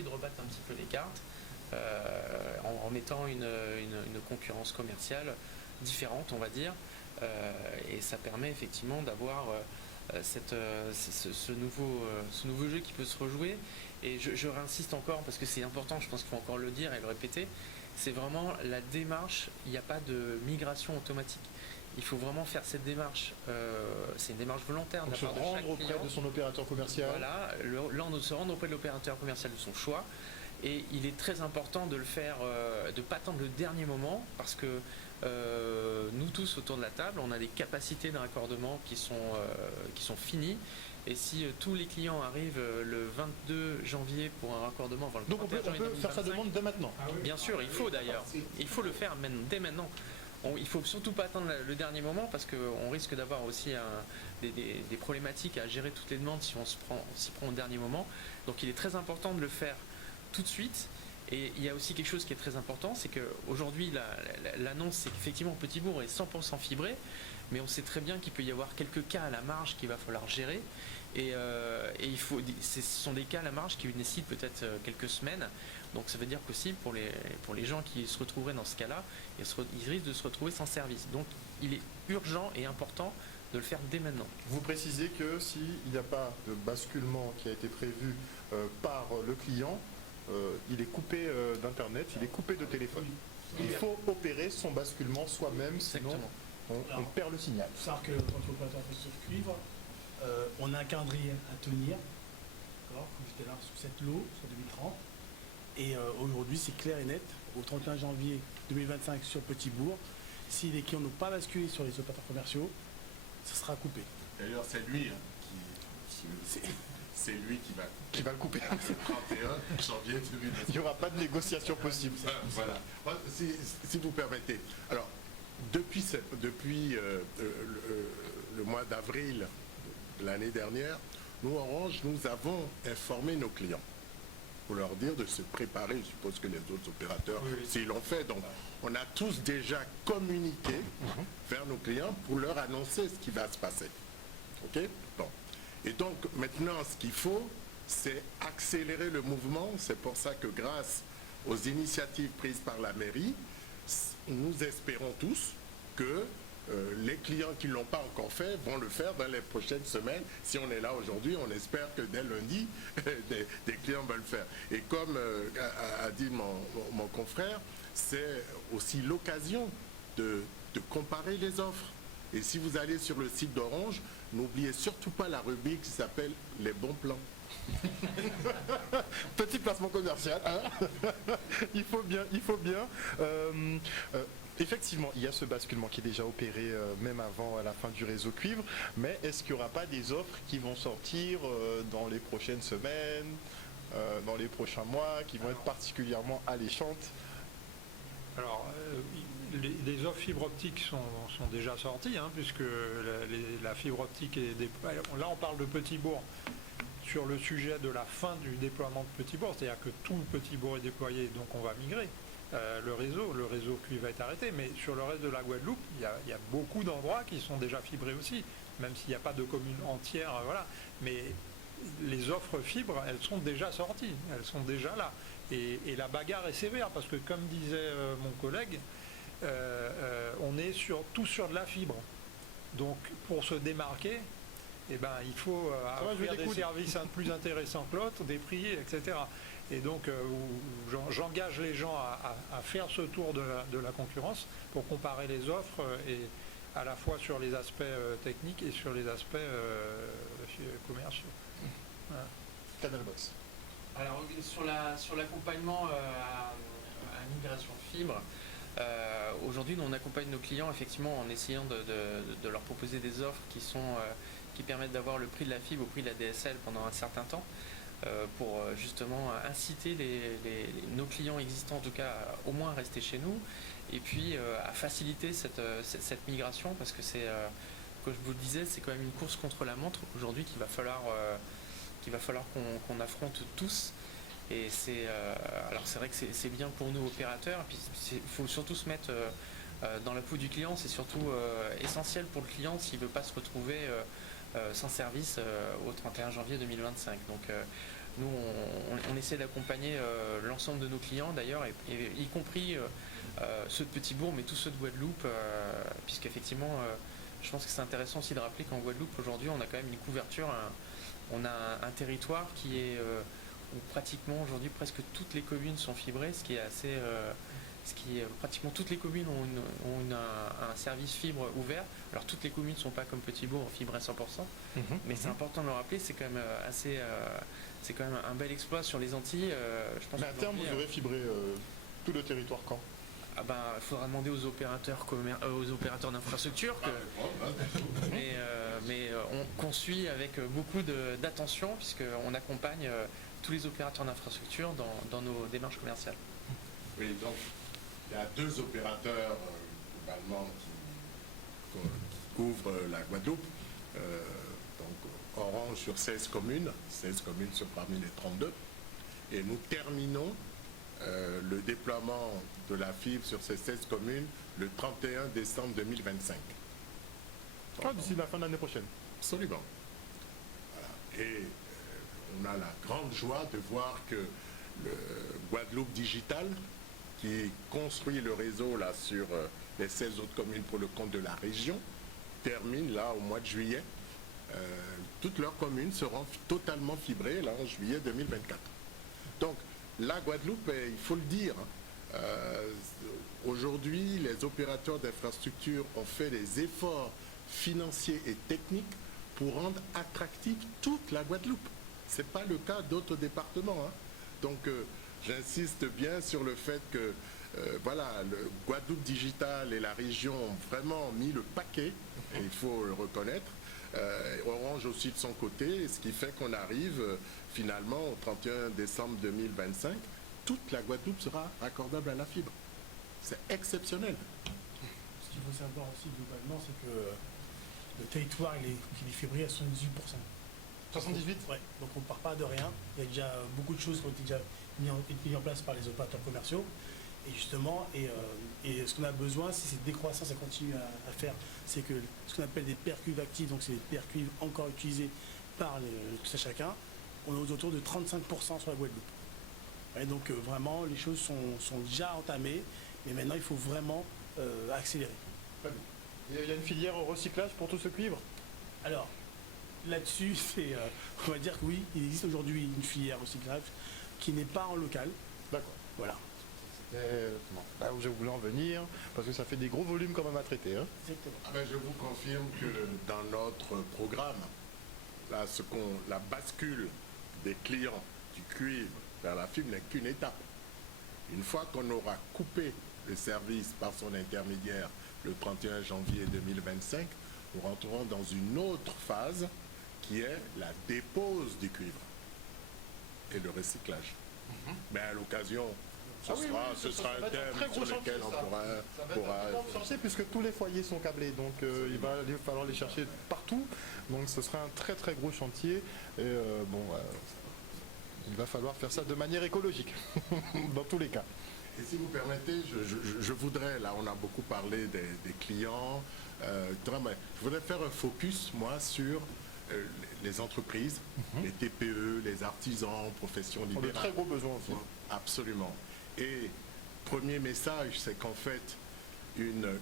aussi de rebattre un petit peu les cartes en mettant une concurrence commerciale différente, on va dire, et ça permet effectivement d'avoir ce nouveau jeu qui peut se rejouer. Et je réinsiste encore parce que c'est important, je pense qu'il faut encore le dire et le répéter, c'est vraiment la démarche, il n'y a pas de migration automatique. Il faut vraiment faire cette démarche, c'est une démarche volontaire. Donc se rendre auprès de son opérateur commercial. Voilà, se rendre auprès de l'opérateur commercial de son choix. Et il est très important de le faire, de ne pas attendre le dernier moment, parce que nous tous autour de la table, on a des capacités de raccordement qui sont finies. Et si tous les clients arrivent le 22 janvier pour un raccordement avant le 31 janvier 2025, donc on peut faire sa demande dès maintenant. Ah oui. Bien sûr, il faut d'ailleurs. Il faut le faire dès maintenant. Il ne faut surtout pas attendre le dernier moment parce qu'on risque d'avoir aussi des problématiques à gérer toutes les demandes si on s'y prend au dernier moment. Donc il est très important de le faire tout de suite. Et il y a aussi quelque chose qui est très important, c'est qu'aujourd'hui l'annonce c'est qu'effectivement Petit-Bourg est 100% fibré, mais on sait très bien qu'il peut y avoir quelques cas à la marge qu'il va falloir gérer. Et ce sont des cas à la marge qui nécessitent peut-être quelques semaines. Donc ça veut dire qu'aussi pour les gens qui se retrouveraient dans ce cas-là, ils risquent de se retrouver sans service. Donc il est urgent et important de le faire dès maintenant. Vous précisez que s'il n'y a pas de basculement qui a été prévu par le client, il est coupé d'internet, il est coupé de téléphone. Il faut opérer son basculement soi-même, sinon on perd le signal. Il faut savoir que quand l'opérateur fait sur cuivre, on a un calendrier à tenir, comme j'étais là sur cette lot, sur 2030. Et aujourd'hui, c'est clair et net. Au 31 janvier 2025 sur Petit-Bourg, si les clients n'ont pas basculé sur les opérateurs commerciaux, ça sera coupé. D'ailleurs, c'est lui c'est lui qui va le couper. C'est 31 janvier 2025. Il n'y aura pas de négociation possible. Voilà. Si vous permettez. Alors, depuis le mois d'avril de l'année dernière, nous, Orange, nous avons informé nos clients pour leur dire de se préparer. Je suppose que les autres opérateurs, s'ils l'ont fait. Donc, on a tous déjà communiqué vers nos clients pour leur annoncer ce qui va se passer. OK ? Bon. Et donc, maintenant, ce qu'il faut, c'est accélérer le mouvement. C'est pour ça que grâce aux initiatives prises par la mairie, nous espérons tous que les clients qui ne l'ont pas encore fait vont le faire dans les prochaines semaines. Si on est là aujourd'hui, on espère que dès lundi, des clients vont le faire. Et comme a dit mon confrère, c'est aussi l'occasion de comparer les offres. Et si vous allez sur le site d'Orange, n'oubliez surtout pas la rubrique qui s'appelle « Les bons plans ». Petit placement commercial, hein. Il faut bien. Effectivement, il y a ce basculement qui est déjà opéré même avant la fin du réseau cuivre, mais est-ce qu'il n'y aura pas des offres qui vont sortir dans les prochaines semaines, dans les prochains mois, qui vont être particulièrement alléchantes? Alors, les offres fibre optique sont déjà sorties, hein, puisque la fibre optique est déployée. Là, on parle de Petit-Bourg sur le sujet de la fin du déploiement de Petit-Bourg, c'est-à-dire que tout Petit-Bourg est déployé, donc on va migrer. Le réseau cuivre va être arrêté, mais sur le reste de la Guadeloupe, il y a beaucoup d'endroits qui sont déjà fibrés aussi, même s'il n'y a pas de commune entière, voilà. Mais les offres fibres, elles sont déjà sorties, elles sont déjà là. Et la bagarre est sévère, parce que comme disait mon collègue, on est tout sur de la fibre. Donc pour se démarquer, eh ben, il faut offrir des services plus intéressants que l'autre, des prix, etc. Et donc j'engage les gens à faire ce tour de la concurrence pour comparer les offres, et à la fois sur les aspects techniques et sur les aspects commerciaux. Voilà. Canal Box. Alors sur l'accompagnement à migration fibre, aujourd'hui nous on accompagne nos clients effectivement en essayant de leur proposer des offres qui permettent d'avoir le prix de la fibre au prix de la DSL pendant un certain temps, pour justement inciter nos clients existants en tout cas au moins à rester chez nous, et puis à faciliter cette migration, parce que c'est, comme je vous le disais, c'est quand même une course contre la montre aujourd'hui qu'il va falloir qu'on affronte tous. Et alors c'est vrai que c'est bien pour nous opérateurs, puis il faut surtout se mettre dans la peau du client. C'est surtout essentiel pour le client s'il ne veut pas se retrouver sans service au 31 janvier 2025. Donc Nous, on essaie d'accompagner l'ensemble de nos clients d'ailleurs, et y compris ceux de Petit-Bourg, mais tous ceux de Guadeloupe, puisqu'effectivement, je pense que c'est intéressant aussi de rappeler qu'en Guadeloupe, aujourd'hui, on a quand même une couverture, on a un territoire qui est où pratiquement aujourd'hui presque toutes les communes sont fibrées, ce qui est assez... pratiquement toutes les communes ont un service fibre ouvert. Alors toutes les communes ne sont pas comme Petit-Bourg fibrées à 100%, mais c'est important de le rappeler, c'est quand même c'est quand même un bel exploit sur les Antilles. Je pense Mais à terme, vous aurez fibré tout le territoire quand? il faudra demander aux opérateurs d'infrastructure mais qu'on suit avec beaucoup d'attention, puisqu'on accompagne tous les opérateurs d'infrastructure dans nos démarches commerciales. Oui, donc il y a 2 opérateurs globalement qui couvrent la Guadeloupe. Donc Orange sur 16 communes sur parmi les 32. Et nous terminons le déploiement de la fibre sur ces 16 communes le 31 décembre 2025. D'ici la fin de l'année prochaine. Absolument. Voilà. Et on a la grande joie de voir que le Guadeloupe Digital, qui construit le réseau là sur les 16 autres communes pour le compte de la région, termine là au mois de juillet. Toutes leurs communes seront totalement fibrées là en juillet 2024. Donc la Guadeloupe, il faut le dire, aujourd'hui les opérateurs d'infrastructures ont fait des efforts financiers et techniques pour rendre attractive toute la Guadeloupe. Ce n'est pas le cas d'autres départements. Donc j'insiste bien sur le fait que le Guadeloupe Digital et la région ont vraiment mis le paquet, et il faut le reconnaître. Orange aussi de son côté, ce qui fait qu'on arrive finalement au 31 décembre 2025, toute la Guadeloupe sera raccordable à la fibre. C'est exceptionnel. Ce qu'il faut savoir aussi globalement, c'est que le territoire il est fibré à 78%. 78? Ouais, donc on ne part pas de rien. Il y a déjà beaucoup de choses qui ont été déjà mises en place par les opérateurs commerciaux. Et justement, et ce qu'on a besoin, si cette décroissance continue à faire, c'est que ce qu'on appelle des paires cuivres actives, donc c'est des paires cuivres encore utilisées par tout ça chacun, on est autour de 35% sur la Guadeloupe. Et donc vraiment, les choses sont déjà entamées, mais maintenant il faut vraiment accélérer. Il y a une filière au recyclage pour tout ce cuivre? Alors, là-dessus, on va dire que oui, il existe aujourd'hui une filière recyclage qui n'est pas en local. D'accord. Voilà. Là où je voulais en venir, parce que ça fait des gros volumes quand même à traiter. Exactement. Je vous confirme que dans notre programme, là, la bascule des clients du cuivre vers la fibre n'est qu'une étape. Une fois qu'on aura coupé le service par son intermédiaire le 31 janvier 2025, nous rentrerons dans une autre phase qui est la dépose du cuivre et le recyclage. Mais à l'occasion, ce sera un thème sur lequel on pourra changer, puisque tous les foyers sont câblés, donc il va falloir les chercher partout. Donc ce sera un très très gros chantier. Et il va falloir faire ça de manière écologique, dans tous les cas. Et si vous permettez, je voudrais, là on a beaucoup parlé des clients, mais je voudrais faire un focus, moi, sur les entreprises, les TPE, les artisans, professions libérales. On a de très gros besoins aussi. Absolument. Et premier message, c'est qu'en fait,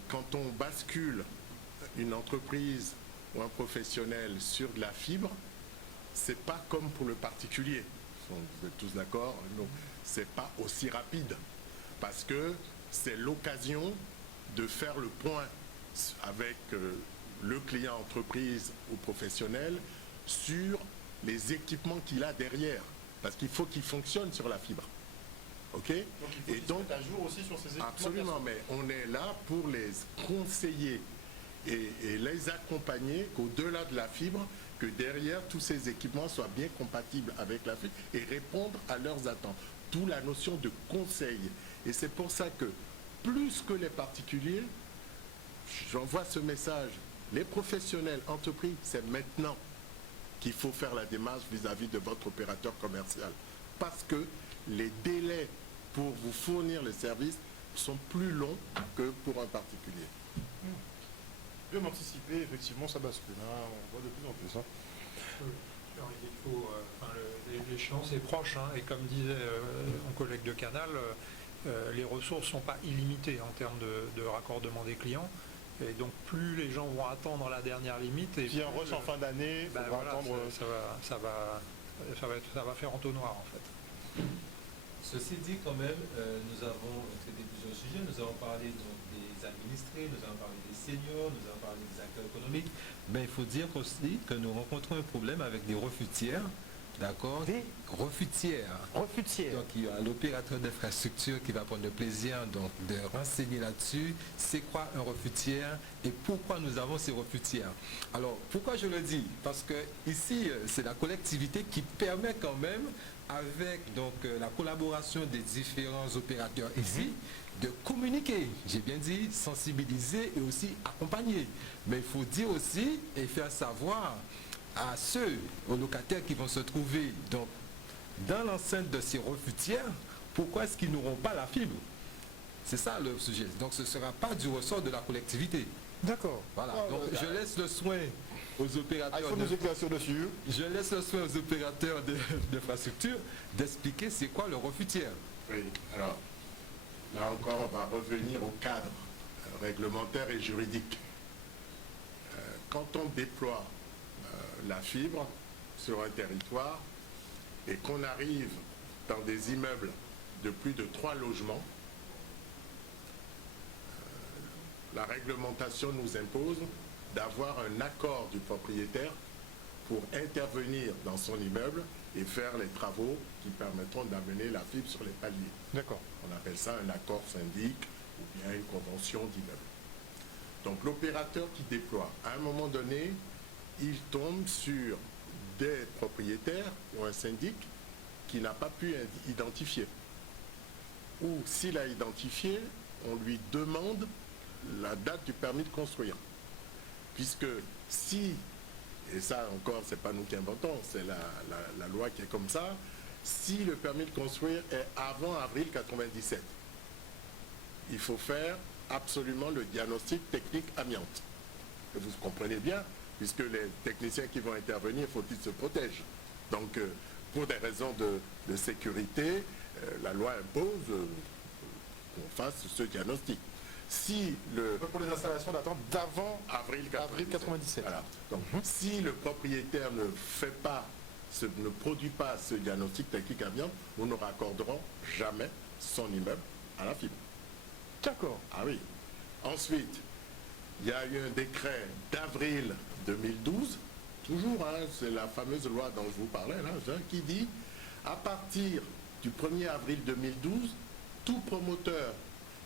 quand on bascule une entreprise ou un professionnel sur de la fibre, c'est pas comme pour le particulier. Vous êtes tous d'accord? Non, c'est pas aussi rapide. Parce que c'est l'occasion de faire le point avec le client entreprise ou professionnel sur les équipements qu'il a derrière. Parce qu'il faut qu'il fonctionne sur la fibre. OK? Donc il faut se mettre à jour aussi sur ces équipements. Absolument, mais on est là pour les conseiller et les accompagner qu'au-delà de la fibre, que derrière tous ces équipements soient bien compatibles avec la fibre et répondre à leurs attentes. D'où la notion de conseil. Et c'est pour ça que, plus que les particuliers, j'envoie ce message. Les professionnels, entreprises, c'est maintenant qu'il faut faire la démarche vis-à-vis de votre opérateur commercial. Parce que les délais pour vous fournir les services sont plus longs que pour un particulier. Bien anticiper, effectivement, ça bascule. On voit de plus en plus. sûr, il faut, l'échéance est proche, hein, et comme disait mon collègue de Canal, les ressources ne sont pas illimitées en termes de raccordement des clients. Et donc plus les gens vont attendre la dernière limite. Et puis un rush en fin d'année, il faudra attendre. Ça va faire entonnoir en fait. Ceci dit, quand même, nous avons traité plusieurs sujets. Nous avons parlé donc, des administrés, nous avons parlé des seniors, nous avons parlé des acteurs économiques. Mais il faut dire aussi que nous rencontrons un problème avec des refutières. D'accord. Des refutières. Refutières. Donc il y a l'opérateur d'infrastructure qui va prendre le plaisir donc, de renseigner là-dessus. C'est quoi un refutière et pourquoi nous avons ces refutières? Alors pourquoi je le dis? Parce que ici c'est la collectivité qui permet quand même, avec donc la collaboration des différents opérateurs ici, de communiquer, j'ai bien dit, sensibiliser et aussi accompagner. Mais il faut dire aussi et faire savoir à ceux, aux locataires qui vont se trouver donc, dans l'enceinte de ces refutières, pourquoi est-ce qu'ils n'auront pas la fibre? C'est ça le sujet. Donc ce ne sera pas du ressort de la collectivité. D'accord. Voilà. Donc je laisse le soin aux opérateurs. Il faut nous éclaircir dessus. Je laisse le soin aux opérateurs d'infrastructure d'expliquer c'est quoi le refutière. Oui, alors là encore, on va revenir au cadre réglementaire et juridique. Quand on déploie la fibre sur un territoire et qu'on arrive dans des immeubles de plus de 3 logements, la réglementation nous impose d'avoir un accord du propriétaire pour intervenir dans son immeuble et faire les travaux qui permettront d'amener la fibre sur les paliers. D'accord. On appelle ça un accord syndic ou bien une convention d'immeuble. Donc l'opérateur qui déploie, à un moment donné, il tombe sur des propriétaires ou un syndic qui n'a pas pu identifier. Ou s'il a identifié, on lui demande la date du permis de construire. Puisque si, et ça encore, c'est pas nous qui inventons, c'est la loi qui est comme ça, si le permis de construire est avant avril 97, il faut faire absolument le diagnostic technique amiante. Et vous comprenez bien, puisque les techniciens qui vont intervenir, il faut qu'ils se protègent. Donc, pour des raisons de sécurité, la loi impose qu'on fasse ce diagnostic. Si pour les installations datant d'avant avril 97. Voilà. Donc, si le propriétaire ne produit pas ce diagnostic technique amiante, nous ne raccorderons jamais son immeuble à la fibre. D'accord. Ah oui. Ensuite, il y a eu un décret d'avril 2012, toujours, hein, c'est la fameuse loi dont je vous parlais, là, qui dit, à partir du 1er avril 2012, tout promoteur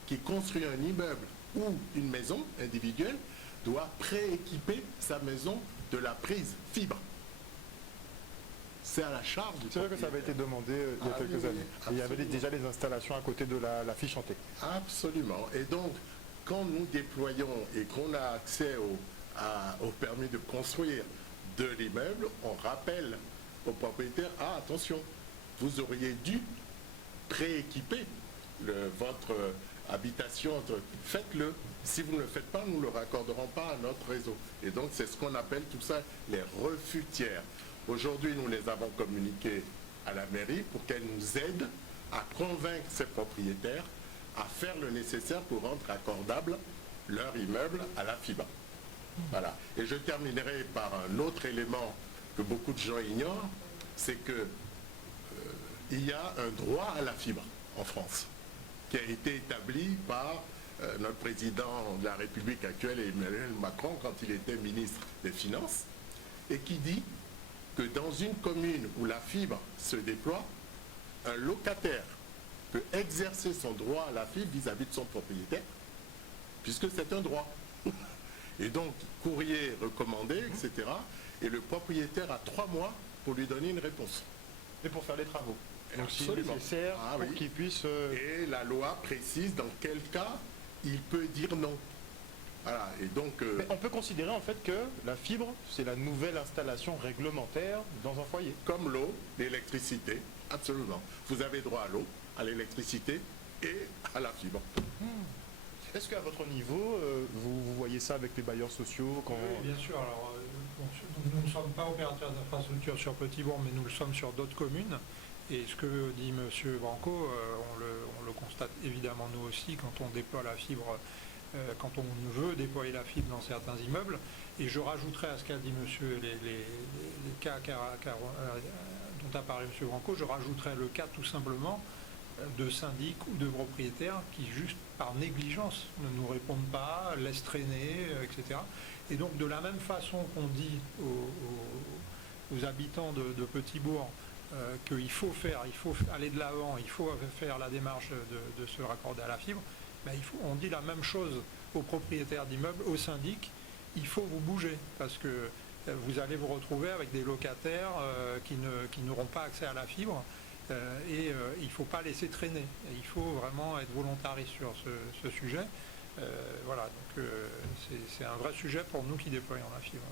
qui construit un immeuble ou une maison individuelle doit prééquiper sa maison de la prise fibre. C'est à la charge du C'est vrai que ça avait été demandé il y a quelques années. Et il y avait déjà les installations à côté de la fiche chantée. Absolument. Et donc, quand nous déployons et qu'on a accès au permis de construire de l'immeuble, on rappelle au propriétaire, ah attention, vous auriez dû prééquiper votre habitation, faites-le. Si vous ne le faites pas, nous ne le raccorderons pas à notre réseau. Et donc c'est ce qu'on appelle tout ça les refutières. Aujourd'hui, nous les avons communiqués à la mairie pour qu'elle nous aide à convaincre ces propriétaires à faire le nécessaire pour rendre accordable leur immeuble à la fibre. Voilà. Et je terminerai par un autre élément que beaucoup de gens ignorent, c'est que il y a un droit à la fibre en France qui a été établi par notre président de la République actuelle, Emmanuel Macron, quand il était ministre des Finances, et qui dit que dans une commune où la fibre se déploie, un locataire peut exercer son droit à la fibre vis-à-vis de son propriétaire, puisque c'est un droit. Et donc, courrier recommandé, etc. Et le propriétaire a 3 mois pour lui donner une réponse. Et pour faire les travaux. Donc c'est Absolument. nécessaire pour Oui. qu'il puisse... Et la loi précise dans quel cas il peut dire non. Voilà. Et donc... Mais on peut considérer en fait que la fibre, c'est la nouvelle installation réglementaire dans un foyer. Comme l'eau, l'électricité, absolument. Vous avez droit à l'eau, à l'électricité et à la fibre. Est-ce qu'à votre niveau, vous voyez ça avec les bailleurs sociaux quand... Oui, bien sûr. Alors, bon, Nous ne sommes pas opérateurs d'infrastructure sur Petit-Bourg, mais nous le sommes sur d'autres communes. Et ce que dit M. Branco, on le constate évidemment nous aussi quand on déploie la fibre, quand on veut déployer la fibre dans certains immeubles. Et je rajouterai à ce qu'a dit monsieur, les cas dont a parlé M. Branco, je rajouterai le cas tout simplement de syndics ou de propriétaires qui, juste par négligence, ne nous répondent pas, laissent traîner, etc. Et donc, de la même façon qu'on dit aux habitants de Petit-Bourg qu'il faut aller de l'avant, il faut faire la démarche de se raccorder à la fibre, ben, on dit la même chose aux propriétaires d'immeubles, aux syndics, il faut vous bouger, parce que vous allez vous retrouver avec des locataires qui n'auront pas accès à la fibre, et il ne faut pas laisser traîner. Et il faut vraiment être volontariste sur ce sujet. Voilà, donc c'est un vrai sujet pour nous qui déployons la fibre.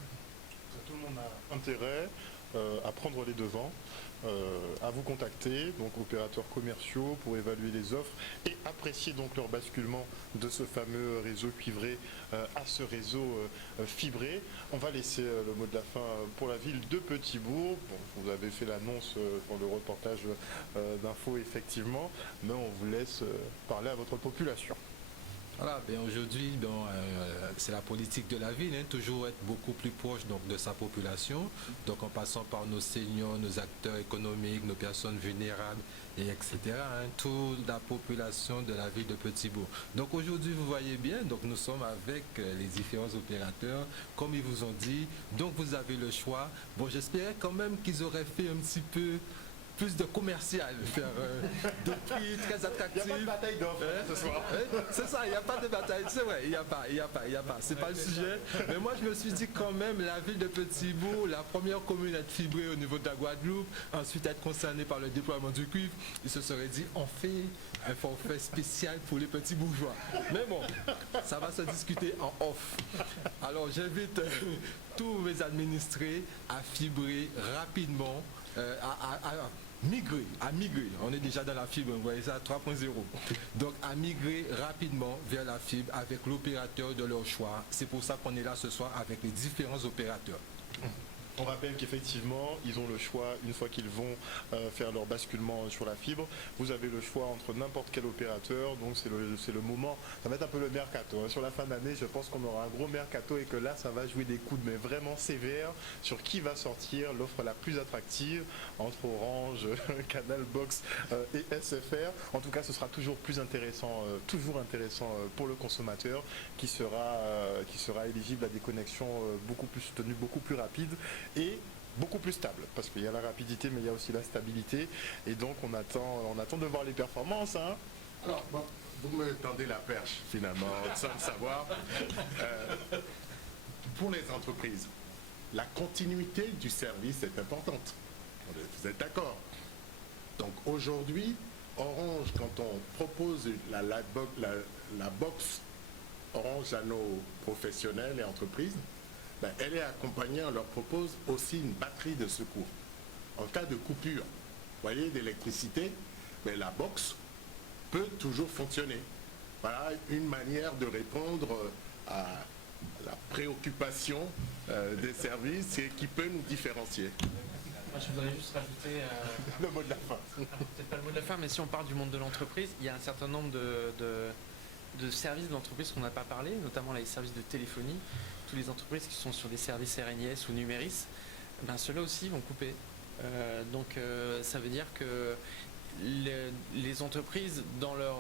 Tout le monde a intérêt à prendre les devants, à vous contacter, donc opérateurs commerciaux, pour évaluer les offres et apprécier donc leur basculement de ce fameux réseau cuivré à ce réseau fibré. On va laisser le mot de la fin pour la ville de Petit-Bourg. Bon, vous avez fait l'annonce pour le reportage d'info effectivement, mais on vous laisse parler à votre population. Voilà, bien aujourd'hui, c'est la politique de la ville, toujours être beaucoup plus proche donc, de sa population, donc en passant par nos seniors, nos acteurs économiques, nos personnes vulnérables, et etc. Toute la population de la ville de Petit-Bourg. Donc aujourd'hui, vous voyez bien, donc nous sommes avec les différents opérateurs, comme ils vous ont dit, donc vous avez le choix. Bon, j'espérais quand même qu'ils auraient fait un petit peu plus de commercial, faire des prix très attractifs. Il n'y a pas de bataille d'offres ce soir. C'est ça, il n'y a pas de bataille, c'est vrai, il n'y a pas. C'est pas le sujet. Mais moi, je me suis dit quand même, la ville de Petit-Bourg, la première commune à être fibrée au niveau de la Guadeloupe, ensuite être concernée par le déploiement du cuivre, il se serait dit, on fait un forfait spécial pour les petits bourgeois. Mais bon, ça va se discuter en off. Alors, j'invite tous mes administrés à fibrer rapidement, à migrer, on est déjà dans la fibre, vous voyez ça, 3.0. Donc à migrer rapidement vers la fibre avec l'opérateur de leur choix. C'est pour ça qu'on est là ce soir avec les différents opérateurs. On rappelle qu'effectivement, ils ont le choix, une fois qu'ils vont faire leur basculement sur la fibre, vous avez le choix entre n'importe quel opérateur, donc c'est le moment, ça va être un peu le mercato. Sur la fin d'année, je pense qu'on aura un gros mercato et que là, ça va jouer des coudes, mais vraiment sévères, sur qui va sortir l'offre la plus attractive entre Orange, Canal Box et SFR. En tout cas, ce sera toujours intéressant pour le consommateur qui sera éligible à des connexions beaucoup plus soutenues, beaucoup plus rapides et beaucoup plus stable, parce qu'il y a la rapidité mais il y a aussi la stabilité, et donc on attend de voir les performances. Alors, bon, vous me tendez la perche finalement, sans le savoir. Pour les entreprises, la continuité du service est importante. Vous êtes d'accord? Donc aujourd'hui, Orange, quand on propose la box Orange à nos professionnels et entreprises, elle est accompagnée, on leur propose aussi une batterie de secours. En cas de coupure, voyez, d'électricité, la box peut toujours fonctionner. Voilà une manière de répondre à la préoccupation des services et qui peut nous différencier. Moi, je voudrais juste rajouter Le mot de la fin. peut-être pas le mot de la fin, mais si on parle du monde de l'entreprise, il y a un certain nombre de services de l'entreprise qu'on n'a pas parlé, notamment les services de téléphonie. Toutes les entreprises qui sont sur des services RNIS ou Numéris, ceux-là aussi vont couper. Donc ça veut dire que les entreprises, dans leur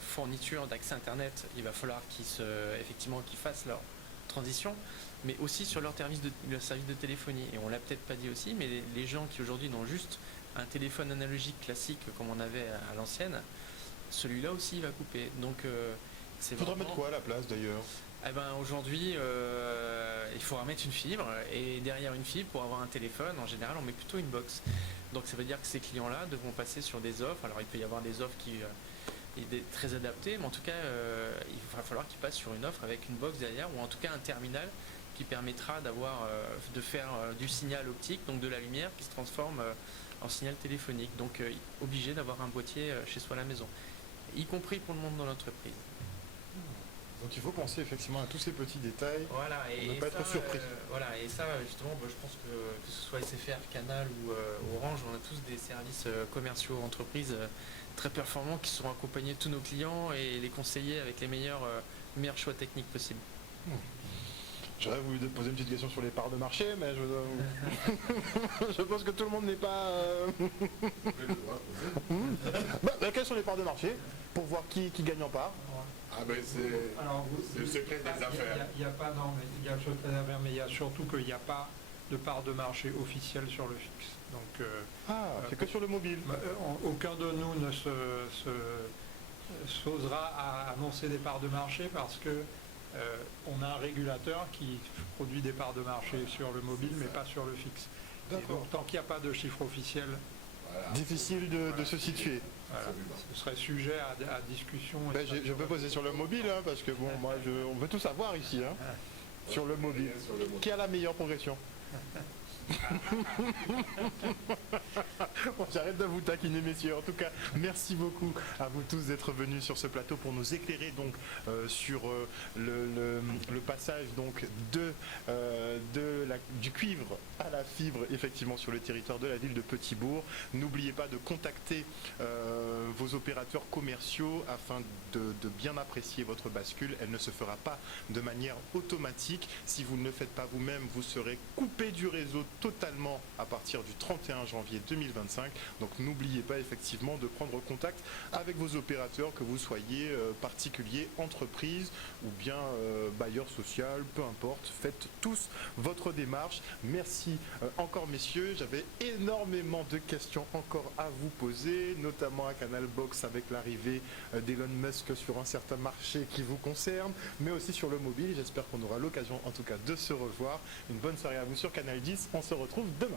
fourniture d'accès Internet, il va falloir qu'ils fassent leur transition, mais aussi sur leur service de téléphonie. Et on l'a peut-être pas dit aussi, mais les gens qui aujourd'hui n'ont juste un téléphone analogique classique comme on avait à l'ancienne, celui-là aussi il va couper. Donc Il faudra mettre quoi à la place d'ailleurs? Aujourd'hui, il faudra mettre une fibre, et derrière une fibre, pour avoir un téléphone, en général, on met plutôt une box. Donc ça veut dire que ces clients-là devront passer sur des offres. Alors il peut y avoir des offres qui est très adaptées, mais en tout cas, il va falloir qu'ils passent sur une offre avec une box derrière, ou en tout cas un terminal qui permettra de faire du signal optique, donc de la lumière qui se transforme en signal téléphonique. Donc obligé d'avoir un boîtier chez soi à la maison, y compris pour le monde de l'entreprise. Donc il faut penser effectivement à tous ces petits détails. Voilà, Pour ne pas être surpris. Voilà, et ça, justement, je pense que ce soit SFR, Canal ou Orange, on a tous des services commerciaux entreprises très performants qui seront accompagnés de tous nos clients et les conseiller avec les meilleurs choix techniques possibles. J'aurais voulu te poser une petite question sur les parts de marché, mais je pense que tout le monde n'est pas... quelles sont les parts de marché pour voir qui gagne en part? Ah ben c'est le secret des affaires. Il n'y a pas, non, mais il y a le secret des affaires, mais il y a surtout qu'il n'y a pas de part de marché officielle sur le fixe. Donc, c'est que sur le mobile. Aucun de nous ne s'osera à annoncer des parts de marché parce que on a un régulateur qui produit des parts de marché sur le mobile, mais pas sur le fixe. Et donc, tant qu'il n'y a pas de chiffre officiel, Difficile de se situer. voilà, ce serait sujet à discussion. Je peux poser sur le mobile, hein, parce que bon, moi, on veut tout savoir ici, hein, sur le mobile. Qui a la meilleure progression? Bon, j'arrête de vous taquiner, messieurs. En tout cas, merci beaucoup à vous tous d'être venus sur ce plateau pour nous éclairer donc sur le passage donc du cuivre à la fibre effectivement sur le territoire de la ville de Petit-Bourg. N'oubliez pas de contacter vos opérateurs commerciaux afin de bien apprécier votre bascule. Elle ne se fera pas de manière automatique. Si vous ne le faites pas vous-même, vous serez coupé du réseau totalement à partir du 31 janvier 2025. Donc n'oubliez pas effectivement de prendre contact avec vos opérateurs, que vous soyez particulier, entreprise ou bien bailleur social, peu importe. Faites tous votre démarche. Merci encore messieurs. J'avais énormément de questions encore à vous poser, notamment à Canal Box avec l'arrivée d'Elon Musk sur un certain marché qui vous concerne, mais aussi sur le mobile. J'espère qu'on aura l'occasion en tout cas de se revoir. Une bonne soirée à vous sur Canal 10. On se retrouve demain.